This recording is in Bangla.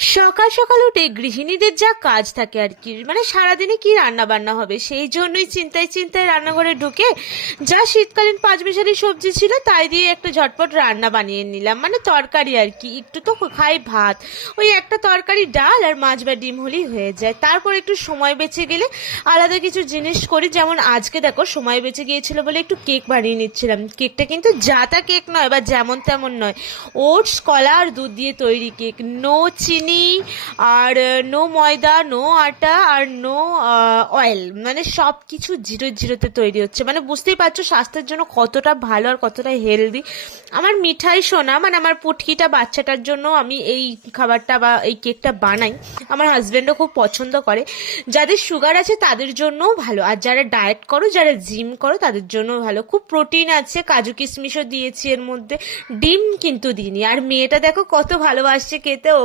সকাল সকাল উঠে গৃহিণীদের যা কাজ থাকে আর কি, মানে সারাদিনে কি রান্না বান্না হবে সেই জন্যই চিন্তায় চিন্তায় রান্নাঘরে ঢুকে যা শীতকালীন পাঁচমিশালি সবজি ছিল তাই দিয়ে একটা ঝটপট রান্না বানিয়ে নিলাম, মানে তরকারি আর কি। একটু তো খাই ভাত, ওই একটা তরকারি ডাল আর মাছ বা ডিম হলেই হয়ে যায়। তারপর একটু সময় বেঁচে গেলে আলাদা কিছু জিনিস করি, যেমন আজকে দেখো সময় বেঁচে গিয়েছিল বলে একটু কেক বানিয়ে নিচ্ছিলাম। কেকটা কিন্তু যা তা কেক নয় বা যেমন তেমন নয়, ওটস কলা আর দুধ দিয়ে তৈরি কেক, নো চিনি আর নো ময়দা, নো আটা আর নো অয়েল, মানে সব কিছু জিরো জিরোতে তৈরি হচ্ছে। মানে বুঝতেই পারছো স্বাস্থ্যের জন্য কতটা ভালো আর কতটা হেলদি। আমার মিঠাই সোনা, মানে আমার পুটকিটা বাচ্চাটার জন্য আমি এই খাবারটা বা এই কেকটা বানাই। আমার হাজব্যান্ডও খুব পছন্দ করে। যাদের সুগার আছে তাদের জন্যও ভালো, আর যারা ডায়েট করো, যারা জিম করো তাদের জন্য ভালো। খুব প্রোটিন আছে, কাজু কিশমিশও দিয়েছি এর মধ্যে, ডিম কিন্তু দিইনি। আর মেয়েটা দেখো কত ভালোবাসছে খেতে।